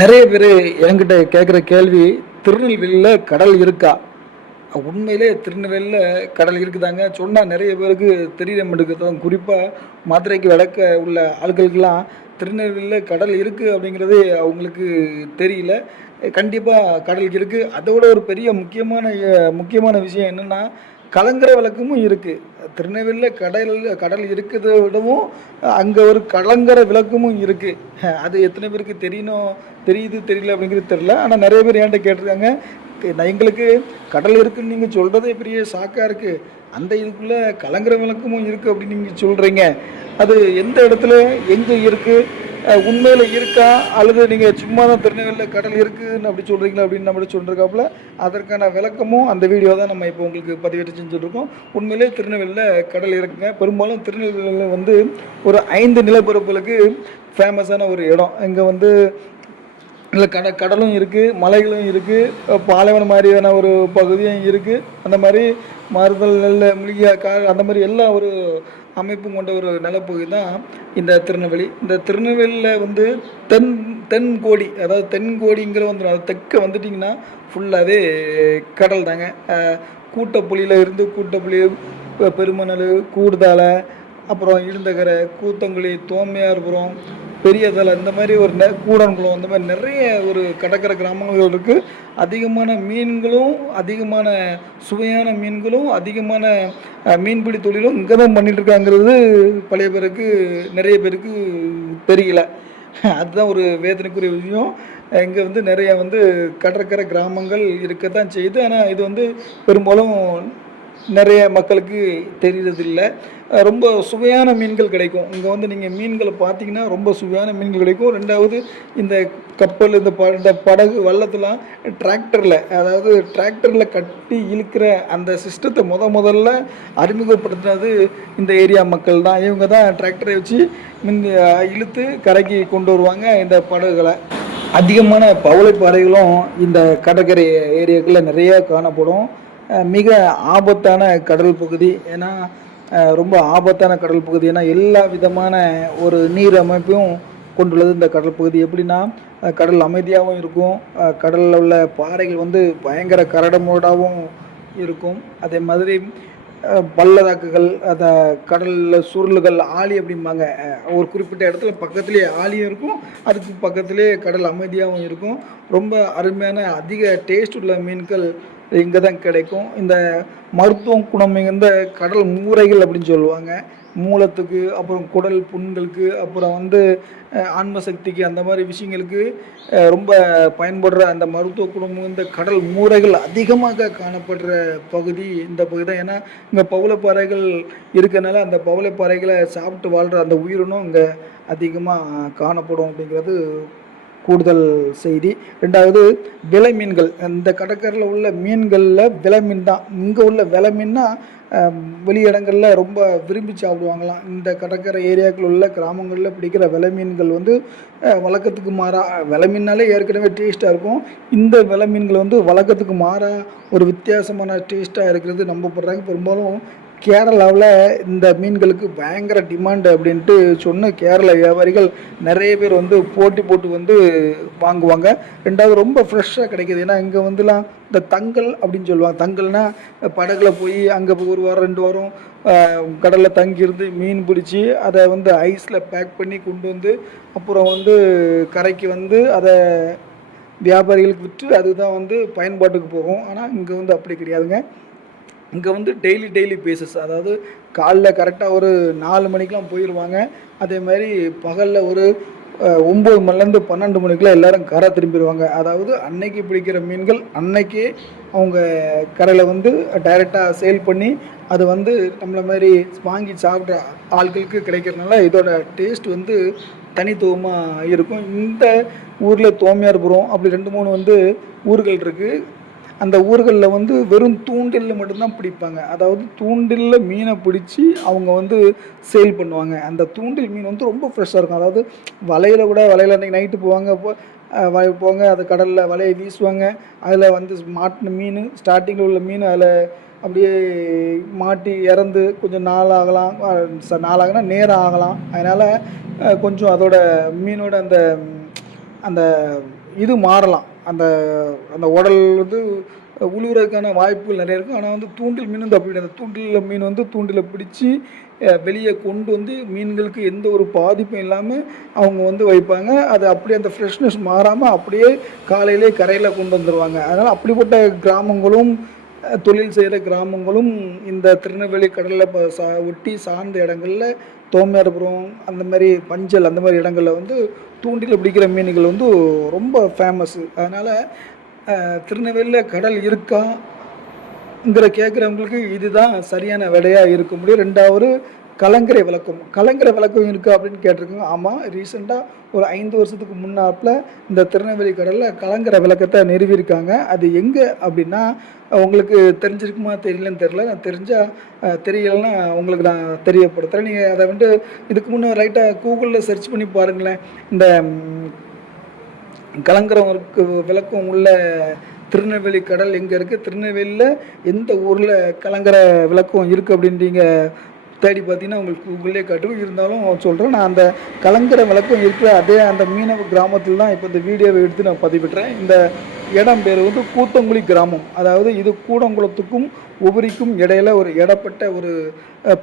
நிறைய பேர் என்கிட்ட கேட்குற கேள்வி, திருநெல்வேலியில் கடல் இருக்கா? உண்மையிலே திருநெல்வேலியில் கடல் இருக்குதாங்க. சொன்னால் நிறைய பேருக்கு தெரிய மாட்டேங்குது. குறிப்பாக மதுரைக்கு வடக்க உள்ள ஆட்களுக்கெல்லாம் திருநெல்வேலியில் கடல் இருக்குது அப்படிங்கிறது அவங்களுக்கு தெரியல. கண்டிப்பாக கடல் இருக்குது. அதோட ஒரு பெரிய முக்கியமான விஷயம் என்னென்னா, கலங்கரை விளக்கமும் இருக்குது. திருநெல்வேலியில் கடல் கடல் இருக்கிறத விடவும் அங்கே ஒரு கலங்கரை விளக்கமும் இருக்குது. அது எத்தனை பேருக்கு தெரியுது தெரியல அப்படிங்கிறது தெரியல. ஆனால் நிறைய பேர் என்கிட்ட கேட்டிருக்காங்க. எங்களுக்கு கடல் இருக்குன்னு நீங்கள் சொல்கிறதே பெரிய ஷாக்காக இருக்குது. அந்த இதுக்குள்ளே கலங்கரை விளக்கமும் இருக்குது அப்படின்னு நீங்கள் சொல்கிறீங்க. அது எந்த இடத்துல எங்கே இருக்குது? உண்மையில் இருக்கா, அல்லது நீங்கள் சும்மா தான் திருநெல்வேலியில் கடல் இருக்குதுன்னு அப்படி சொல்கிறீங்களா அப்படின்னு நம்மளுக்கு சொல்லிருக்காப்புல. அதற்கான விளக்கமும் அந்த வீடியோ தான் நம்ம இப்போ உங்களுக்கு பதிவேற்று செஞ்சுட்ருக்கோம். உண்மையிலே திருநெல்வேலியில் கடல் இருக்குங்க. பெரும்பாலும் திருநெல்வேலியில் வந்து ஒரு 5 நிலப்பரப்புகளுக்கு ஃபேமஸான ஒரு இடம். இங்கே வந்து இல்லை கடலும் இருக்குது, மலைகளும் இருக்குது, பாலைவனம் மாதிரியான ஒரு பகுதியும் இருக்குது. அந்த மாதிரி மருதல் நெல் மூலிகை அந்த மாதிரி எல்லா ஒரு அமைப்பும் கொண்ட ஒரு நிலப்பகுதி தான் இந்த திருநெல்வேலி. இந்த திருநெல்வேலியில் வந்து தென்கோடி, அதாவது தென்கோடிங்கிற வந்துடும். அது தெற்க வந்துட்டிங்கன்னா ஃபுல்லாகவே கடல் தாங்க. கூட்டப்புளியில் இருந்து கூட்டப்புளி, பெருமணல், கூடுதலை, அப்புறம் இருந்தகரை, கூத்தங்குழி, தோமையார்புரம், பெரிய தலை, இந்த மாதிரி ஒரு கூடன்குளம், இந்த மாதிரி நிறைய ஒரு கடற்கரை கிராமங்கள் இருக்குது. அதிகமான மீன்களும், அதிகமான சுவையான மீன்களும், அதிகமான மீன்பிடி தொழிலும் இங்கே தான் பண்ணிகிட்ருக்காங்கிறது நிறைய பேருக்கு தெரியல. அதுதான் ஒரு வேதனைக்குரிய விஷயம். இங்கே வந்து நிறைய வந்து கடற்கரை கிராமங்கள் இருக்கத்தான் செய்யுது. ஆனால் இது வந்து பெரும்பாலும் நிறைய மக்களுக்கு தெரியறதில்லை. ரொம்ப சுவையான மீன்கள் கிடைக்கும் இங்கே. வந்து நீங்கள் மீன்களை பார்த்தீங்கன்னா ரொம்ப சுவையான மீன்கள் கிடைக்கும். ரெண்டாவது, இந்த கப்பல், இந்த படகு, வள்ளத்தெலாம் டிராக்டரில் கட்டி இழுக்கிற அந்த சிஸ்டத்தை முதல்ல அறிமுகப்படுத்தினது இந்த ஏரியா மக்கள் தான். இவங்க தான் டிராக்டரை வச்சு இழுத்து கரைக்கு கொண்டு வருவாங்க இந்த படகுகளை. அதிகமான பவளைப்பாறைகளும் இந்த கடற்கரை ஏரியாக்களில் நிறைய காணப்படும். மிக ஆபத்தான கடல் பகுதி. ஏன்னா ரொம்ப ஆபத்தான கடல் பகுதி. ஏன்னா எல்லா விதமான ஒரு நீர் அமைப்பையும் கொண்டுள்ளது இந்த கடல் பகுதி. எப்படின்னா, கடல் அமைதியாகவும் இருக்கும், கடலில் உள்ள பாறைகள் வந்து பயங்கர கரடமோடாகவும் இருக்கும். அதே மாதிரி பள்ளத்தாக்குகள், அந்த கடலில் சுருள்கள், ஆழி அப்படிம்பாங்க. ஒரு குறிப்பிட்ட இடத்துல பக்கத்துலேயே ஆழியும் இருக்கும், அதுக்கு பக்கத்துலேயே கடல் அமைதியாகவும் இருக்கும். ரொம்ப அருமையான அதிக டேஸ்ட் உள்ள மீன்கள் இங்கே தான் கிடைக்கும். இந்த மருத்துவம் குணம் மிகுந்த கடல் மூரைகள் அப்படின்னு சொல்லுவாங்க. மூலத்துக்கு, அப்புறம் குடல் புண்களுக்கு, அப்புறம் வந்து ஆன்ம சக்திக்கு, அந்த மாதிரி விஷயங்களுக்கு ரொம்ப பயன்படுற அந்த மருத்துவ குணம் மிகுந்த கடல் மூரைகள் அதிகமாக காணப்படுற பகுதி இந்த பகுதி தான். ஏன்னா இங்கே பவளப்பாறைகள் இருக்கிறதுனால அந்த பவளப்பாறைகளை சாப்பிட்டு வாழ்கிற அந்த உயிரினும் இங்கே அதிகமாக காணப்படும் அப்படிங்கிறது கூடுதல் செய்தி. ரெண்டாவது, விலை மீன்கள். இந்த கடற்கரையில் உள்ள மீன்களில் விலை மீன் தான். இங்கே உள்ள விலை மீன்னா வெளி இடங்களில் ரொம்ப விரும்பி சாப்பிடுவாங்களாம். இந்த கடற்கரை ஏரியாக்கள் உள்ள கிராமங்களில் பிடிக்கிற விலை மீன்கள் வந்து வழக்கத்துக்கு மாறாக, விலை மீனாலே ஏற்கனவே டேஸ்ட்டாக இருக்கும். இந்த விலை மீன்கள் வந்து வழக்கத்துக்கு மாறாக ஒரு வித்தியாசமான டேஸ்ட்டாக இருக்கிறது நம்பப்படுறாங்க. பெரும்பாலும் கேரளாவில் இந்த மீன்களுக்கு பயங்கர டிமாண்டு அப்படின்ட்டு சொன்ன கேரள வியாபாரிகள் நிறைய பேர் வந்து போட்டி போட்டு வந்து வாங்குவாங்க. ரெண்டாவது, ரொம்ப ஃப்ரெஷ்ஷாக கிடைக்கிது. ஏன்னா இங்கே வந்துலாம் இந்த தங்கல் அப்படின்னு சொல்லுவாங்க. தங்கல்னால் படகுல போய் அங்கே 1 வாரம் 2 வாரம் கடலில் தங்கியிருந்து மீன் பிடிச்சி அதை வந்து ஐஸில் பேக் பண்ணி கொண்டு வந்து அப்புறம் வந்து கரைக்கு வந்து அதை வியாபாரிகளுக்கு விற்று அதுதான் வந்து பயன்பாட்டுக்கு போகும். ஆனால் இங்கே வந்து அப்படி கிடையாதுங்க. இங்கே வந்து டெய்லி பேசஸ். அதாவது காலைல கரெக்டாக ஒரு 4 மணிக்கெலாம் போயிடுவாங்க. அதே மாதிரி பகலில் ஒரு 9 மணிலேருந்து 12 மணிக்கெலாம் எல்லோரும் கரை திரும்பிடுவாங்க. அதாவது அன்னைக்கு பிடிக்கிற மீன்கள் அன்னைக்கே அவங்க கரையில் வந்து டைரெக்டாக சேல் பண்ணி அது வந்து நம்மளை மாதிரி வாங்கி சாப்பிட்ற ஆட்களுக்கு கிடைக்கிறதுனால இதோட டேஸ்ட் வந்து தனித்துவமாக இருக்கும். இந்த ஊரில் தோமையார்புரம் அப்படி 2-3 வந்து ஊர்கள் இருக்குது. அந்த ஊர்களில் வந்து வெறும் தூண்டிலில் மட்டும்தான் பிடிப்பாங்க. அதாவது தூண்டிலில் மீனை பிடிச்சி அவங்க வந்து சேல் பண்ணுவாங்க. அந்த தூண்டில் மீன் வந்து ரொம்ப ஃப்ரெஷ்ஷாக இருக்கும். அதாவது வலையில் அன்றைக்கி நைட்டு போவாங்க, அது கடலில் வலையை வீசுவாங்க. அதில் வந்து மாட்டின மீன், ஸ்டார்டிங்கில் உள்ள மீன் அதில் அப்படியே மாட்டி இறந்து கொஞ்சம் நாளாகுனா நேரம் ஆகலாம். அதனால் கொஞ்சம் அதோட மீனோட அந்த அந்த இது மாறலாம். அந்த அந்த உடல் வந்து உழுவுறதுக்கான வாய்ப்புகள் நிறைய இருக்கும். ஆனால் வந்து தூண்டில் மீன் வந்து அப்படி கிடையாது. தூண்டில் மீன் வந்து தூண்டில் பிடிச்சி வெளியே கொண்டு வந்து மீன்களுக்கு எந்த ஒரு பாதிப்பும் இல்லாமல் அவங்க வந்து வைப்பாங்க. அது அப்படியே அந்த ஃப்ரெஷ்னஸ் மாறாமல் அப்படியே காலையிலே கரையில் கொண்டு வந்துடுவாங்க. அதனால் அப்படிப்பட்ட கிராமங்களும் தொழில் செய்கிற கிராமங்களும் இந்த திருநெல்வேலி கடலில் ஒட்டி சார்ந்த இடங்களில் தோமையார்புரம் அந்த மாதிரி பஞ்சல் அந்த மாதிரி இடங்களில் வந்து தூண்டில் பிடிக்கிற மீன்கள் வந்து ரொம்ப ஃபேமஸ்ஸு. அதனால் திருநெல்வேலியில் கடல் இருக்காங்கிற கேட்குறவங்களுக்கு இதுதான் சரியான விடையாக இருக்க முடியும். 2வது கலங்கரை விளக்கம். கலங்கரை விளக்கம் இருக்கா அப்படின்னு கேட்டிருக்காங்க. ஆமாம், ரீசெண்டாக ஒரு 5 வருஷத்துக்கு முன்னாப்பில் இந்த திருநெல்வேலி கடலில் கலங்கரை விளக்கத்தை நிறுவியிருக்காங்க. அது எங்கே அப்படின்னா, உங்களுக்கு தெரிஞ்சிருக்குமா தெரியலன்னு தெரில. நான் தெரியலைன்னா உங்களுக்கு நான் தெரியப்படுத்துகிறேன். நீங்கள் அதை வந்து இதுக்கு முன்னே ரைட்டாக கூகுளில் சர்ச் பண்ணி பாருங்களேன். இந்த கலங்கரை விளக்கம் உள்ள திருநெல்வேலி கடல் எங்கே இருக்குது, திருநெல்வேலியில் எந்த ஊரில் கலங்கரை விளக்கம் இருக்குது அப்படின்றீங்க தேடி பார்த்தீங்கன்னா உங்களுக்கு கூகுளே காட்டும். இருந்தாலும் சொல்கிறேன், நான் அந்த கலங்கரை விளக்கம் இருக்கிற அதே அந்த மீனவ கிராமத்தில் தான் இப்போ இந்த வீடியோவை எடுத்து நான் பதிவிட்டுறேன். இந்த இடம் பேர் வந்து கூத்தங்குழி கிராமம். அதாவது இது கூடங்குளத்துக்கும் உபரிக்கும் இடையில ஒரு இடப்பட்ட ஒரு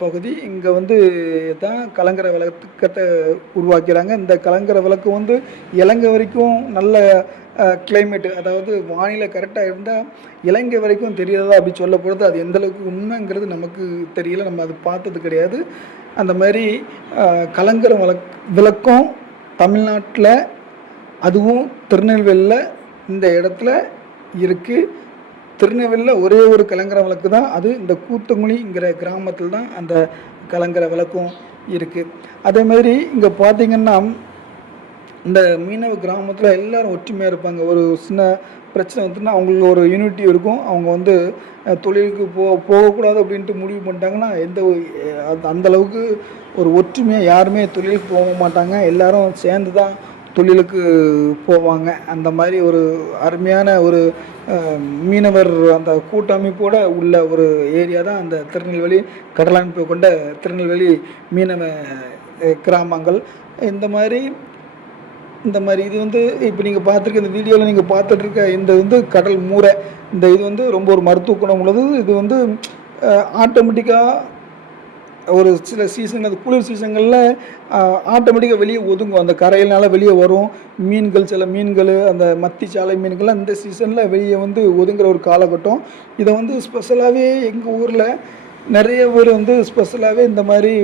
பகுதி. இங்கே வந்து தான் கலங்கரை விளக்கத்தை உருவாக்கிறாங்க. இந்த கலங்கரை விளக்கு வந்து இலங்கை வரைக்கும் நல்ல கிளைமேட்டு, அதாவது வானிலை கரெக்டாக இருந்தால் இலங்கை வரைக்கும் தெரியாதா அப்படி சொல்லப்படுது. அது எந்தளவுக்கு உண்மைங்கிறது நமக்கு தெரியல, நம்ம அது பார்த்தது கிடையாது. அந்த மாதிரி கலங்கரை விளக்கம் தமிழ்நாட்டில், அதுவும் திருநெல்வேலியில் இந்த இடத்துல இருக்குது. திருநெல்வேலியில் ஒரே ஒரு கலங்கரை விளக்கு தான், அது இந்த கூத்தங்குழிங்கிற கிராமத்தில் தான் அந்த கலங்கரை விளக்கம் இருக்குது. அதேமாதிரி இங்கே பார்த்திங்கன்னா இந்த மீனவ கிராமத்தில் எல்லோரும் ஒற்றுமையாக இருப்பாங்க. ஒரு சின்ன பிரச்சனை வந்துன்னா அவங்களுக்கு ஒரு யூனிட்டி இருக்கும். அவங்க வந்து தொழிலுக்கு போகக்கூடாது அப்படின்ட்டு முடிவு பண்ணிட்டாங்கன்னா அந்தளவுக்கு ஒரு ஒற்றுமையாக யாருமே தொழிலுக்கு போக மாட்டாங்க. எல்லோரும் சேர்ந்து தான் தொழிலுக்கு போவாங்க. அந்த மாதிரி ஒரு அருமையான ஒரு மீனவர் அந்த கூட்டமைப்போடு உள்ள ஒரு ஏரியா தான் அந்த திருநெல்வேலி, கடலமைப்பு கொண்ட திருநெல்வேலி மீனவ கிராமங்கள். இந்த மாதிரி இது வந்து இப்போ நீங்கள் பார்த்துருக்க இந்த வீடியோவில் நீங்கள் பார்த்துட்ருக்க இந்த வந்து கடல் மூரை, இந்த இது வந்து ரொம்ப ஒரு மருத்துவ குணம் உள்ளது. இது வந்து ஆட்டோமேட்டிக்காக ஒரு சில சீசன், அது குளிர் சீசன்களில் ஆட்டோமேட்டிக்காக வெளியே ஒதுங்கும். அந்த கரையினால் வெளியே வரும் மீன்கள், சில மீன்கள், அந்த மத்தி சாலை மீன்கள்லாம் இந்த சீசனில் வெளியே வந்து ஒதுங்குற ஒரு காலகட்டம். இதை வந்து ஸ்பெஷலாகவே எங்கள் ஊரில் நிறைய பேர் வந்து ஸ்பெஷலாகவே இந்த மாதிரி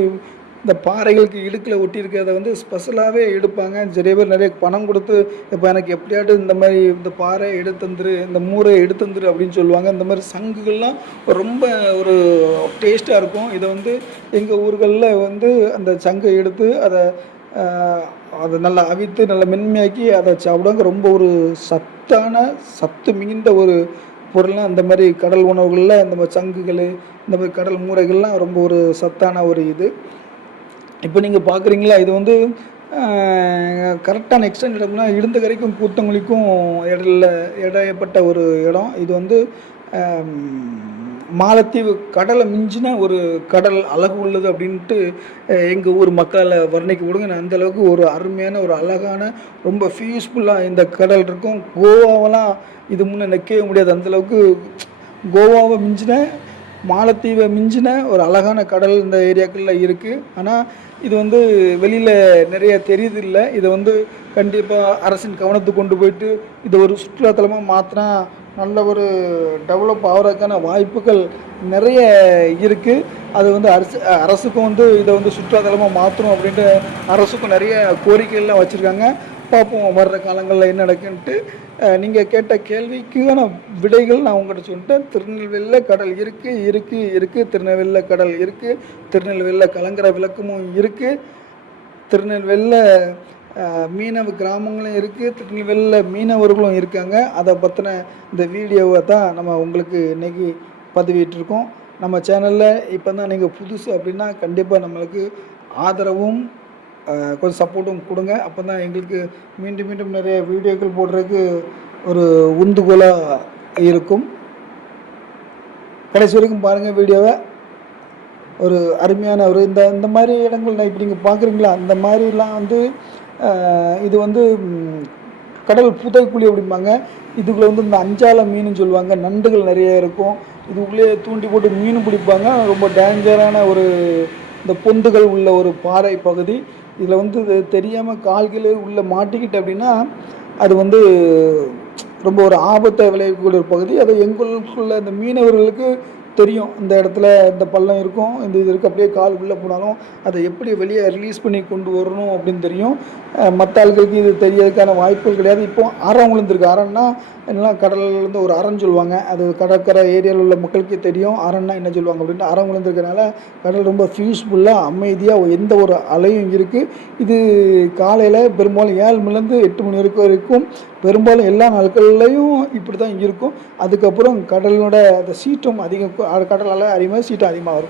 இந்த பாறைகளுக்கு இடுக்கில் ஒட்டியிருக்கிறத வந்து ஸ்பெஷலாகவே எடுப்பாங்க. நிறைய பேர் நிறைய பணம் கொடுத்து இப்போ எனக்கு எப்படியாட்டு இந்த மாதிரி இந்த பாறை எடுத்தந்துரு, இந்த மூரை எடுத்தந்துரு அப்படின்னு சொல்லுவாங்க. இந்த மாதிரி சங்குகள்லாம் ரொம்ப ஒரு டேஸ்ட்டாக இருக்கும். இதை வந்து எங்கள் ஊர்களில் வந்து அந்த சங்கை எடுத்து அதை நல்லா அவித்து நல்லா மென்மையாக்கி அதை சாப்பிடுவாங்க. ரொம்ப ஒரு சத்து மிகுந்த ஒரு பொருள்லாம் அந்த மாதிரி கடல் உணவுகளில் இந்த மாதிரி சங்குகள், இந்த மாதிரி கடல் மூரைகள்லாம் ரொம்ப ஒரு சத்தான ஒரு இது. இப்போ நீங்கள் பார்க்குறீங்களா, இது வந்து கரெக்டான எக்ஸ்டெண்ட் இடம்னா இடுந்தகரைக்கும் கூத்தங்குழிக்கும் இடையப்பட்ட ஒரு இடம். இது வந்து மாலத்தீவு கடலை மிஞ்சின ஒரு கடல் அழகு உள்ளது அப்படின்ட்டு எங்கள் ஊர் மக்களை வர்ணிக்க விடுங்க. நான் அந்தளவுக்கு ஒரு அருமையான ஒரு அழகான ரொம்ப பீஸ்ஃபுல்லாக இந்த கடல் இருக்கும். கோவாவெல்லாம் இது முன்னே நிற்கவே முடியாது. அந்தளவுக்கு கோவாவை மிஞ்சின, மாலத்தீவை மிஞ்சின ஒரு அழகான கடல் இந்த ஏரியாக்களில் இருக்குது. ஆனால் இது வந்து வெளியில் நிறைய தெரியுது இல்லை. இதை வந்து கண்டிப்பாக அரசின் கவனத்துக்கு கொண்டு போயிட்டு இதை ஒரு சுற்றுலாத்தலமாக மாற்றினா நல்ல ஒரு டெவலப் ஆகிறதுக்கான வாய்ப்புகள் நிறைய இருக்குது. அது வந்து அரசுக்கும் வந்து இதை வந்து சுற்றுலாத்தலமாக மாற்றணும் அப்படின்ட்டு அரசுக்கும் நிறைய கோரிக்கைகள்லாம் வச்சுருக்காங்க. பார்ப்போம் வர்ற காலங்களில் என்ன நடக்குன்ட்டு. நீங்கள் கேட்ட கேள்விக்கான விடைகள் நான் உங்கள்கிட்ட சொல்லிட்டேன். திருநெல்வேலியில் கடல் இருக்குது. திருநெல்வேலியில் கடல் இருக்குது. திருநெல்வேலியில் கலங்கரை விளக்கமும் இருக்குது. திருநெல்வேலியில் மீனவ கிராமங்களும் இருக்குது. திருநெல்வேலியில் மீனவர்களும் இருக்காங்க. அதை பற்றின இந்த வீடியோவை தான் நம்ம உங்களுக்கு இன்றைக்கி பதிவிட்டிருக்கோம். நம்ம சேனலில் இப்போ தான் நீங்கள் புதுசு அப்படின்னா கண்டிப்பாக நம்மளுக்கு ஆதரவும் கொஞ்சம் சப்போர்ட்டும் கொடுங்க. அப்போ தான் எங்களுக்கு மீண்டும் நிறைய வீடியோக்கள் போடுறதுக்கு ஒரு உந்துகோலாக இருக்கும். கடைசி வரைக்கும் பாருங்கள் வீடியோவை. ஒரு அருமையான ஒரு இந்த மாதிரி இடங்கள் நான் இப்போ நீங்கள் பார்க்குறீங்களா, அந்த மாதிரிலாம் வந்து இது வந்து கடல் புதைக்குழி அப்படிம்பாங்க. இதுக்குள்ளே வந்து இந்த அஞ்சால மீன் சொல்லுவாங்க, நண்டுகள் நிறைய இருக்கும். இதுக்குள்ளேயே தூண்டி போட்டு மீன் பிடிப்பாங்க. ரொம்ப டேஞ்சரான ஒரு இந்த பொந்துகள் உள்ள ஒரு பாறை பகுதி. இதில் வந்து இது தெரியாமல் கால்களே உள்ளே மாட்டிக்கிட்டு அப்படின்னா அது வந்து ரொம்ப ஒரு ஆபத்தை விளைவிக்கக்கூடிய ஒரு பகுதி. அது எங்களுக்குள்ள இந்த மீனவர்களுக்கு தெரியும். இந்த இடத்துல இந்த பள்ளம் இருக்கும், இந்த இது இருக்குது, அப்படியே கால் உள்ளே போனாலும் அதை எப்படி வெளியே ரிலீஸ் பண்ணி கொண்டு வரணும் அப்படின்னு தெரியும். மற்ற ஆட்களுக்கு இது தெரியறதுக்கான வாய்ப்புகள் கிடையாது. இப்போ அறம் விழுந்திருக்கு. அரண்னா என்னன்னா கடல்லேருந்து ஒரு அரண் சொல்லுவாங்க. அது கடற்கரை ஏரியாவில் உள்ள மக்களுக்கே தெரியும் அறன்னா என்ன சொல்லுவாங்க அப்படின்ட்டு. அறம் விழுந்திருக்கனால கடல் ரொம்ப பீஸ்ஃபுல்லாக அமைதியாக எந்த ஒரு அலையும் இருக்குது. இது காலையில் பெரும்பாலும் 7 மணிலேருந்து 8 மணி வரைக்கும் பெரும்பாலும் எல்லா நாட்கள்லையும் இப்படி தான் இருக்கும். அதுக்கப்புறம் கடலினோட அந்த சீற்றம் அதிகம், கடல் அலை அதிகமாக சீற்றம் அதிகமாக வரும்.